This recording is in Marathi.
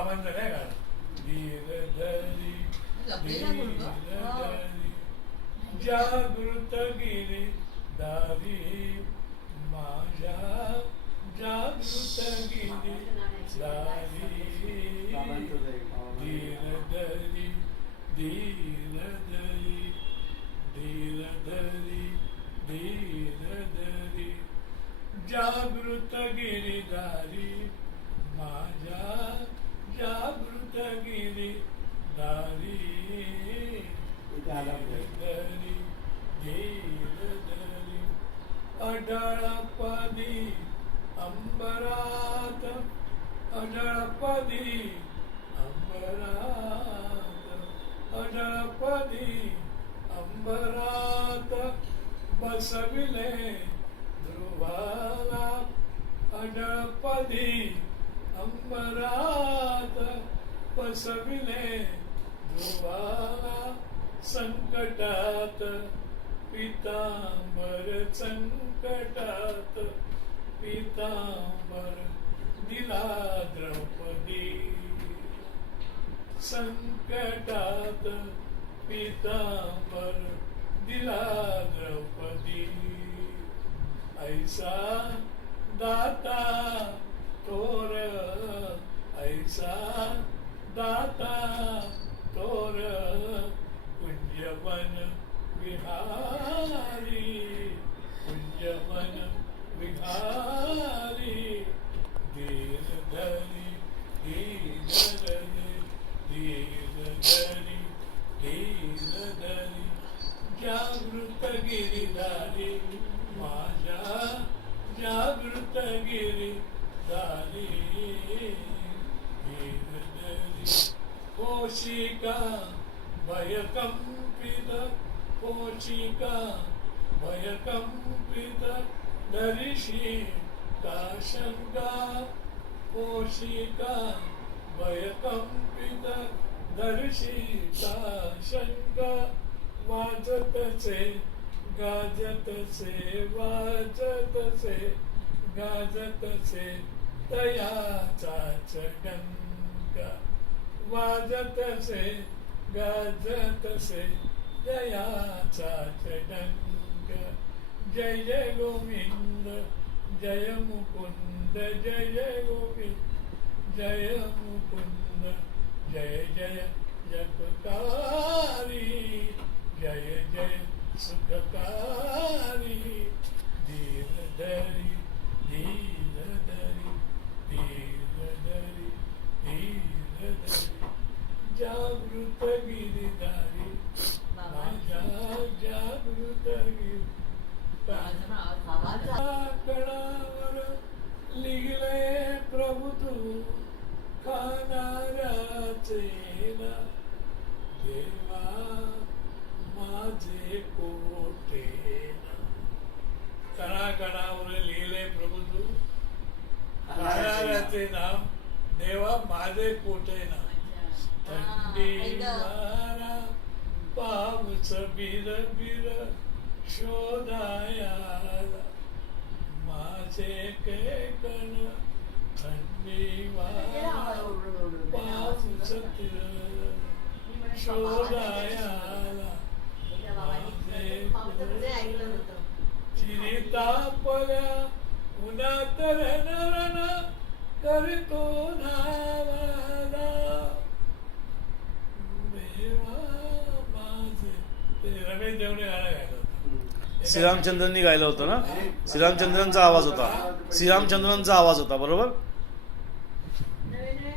बाबांचं काय गाणं धीर धरी धीर धरी जागृत गिरी दारी माझ्या जागृत गिरी दारी धीर धरी धीर धरी धीर धरी धीर धरी जागृत गिरीधारी माझ्या जागृत गिरीधारी धरी धीर धरी अढळपदी अंबरात अढळपदी अंबरात अढळपदी अंबरात बसविले ध्रुवाला अढळपदी अंबरात बसविले ध्रुवाला संकटात पीतांबर संकटात पीतांबर दिला द्रौपदी संकटात पीतांबर दिला द्रौपदी ऐसा दाता तोर ऐसा दाता तोर कुंजवन विहारी कुंजवन विहारी धीर धरी धीर धरी धीर धरी धीर धरी जागृत गिरीधारी माझ्या जागृत गिरीधारी धीर धरी कोशिका भयकंपित कोशिका भयकंपित धरिषी का शंका कोशिका भयकंपित धरिषी का शंका वाजतसे गाजतसे वाजतसे गाजतसे तयाचाच डंका वाजतसे गाजतसे तयाचाच डंका जय जय गोविंद जय मुकुंद जय गोविंद जय मुकुंद जय जय जपकारी जय जय सुखकारी धीर धरी धीर धरी धीर धरी धीर धरी जागृत गिरीधारी माझ्या जागृत कणावर लिहिले प्रभु तू खाणाऱ्याचे ना देवा माझे कोटे कणाकणावर लिहिले प्रभु तू खाणाऱ्याचे नाव देवा माझे कोटे ना थंडी वारा पाऊस बिर बिर शोधायाला माझे केकण थंडी वारा पाऊस बिर शोधायाला चिरितापल्या उन्हात रण करतो धावाला रमेश देवने गाणं गायलं श्रीरामचंद्रांनी गायलं होतं ना. श्रीरामचंद्रांचा आवाज होता. श्रीरामचंद्रांचा आवाज होता बरोबर.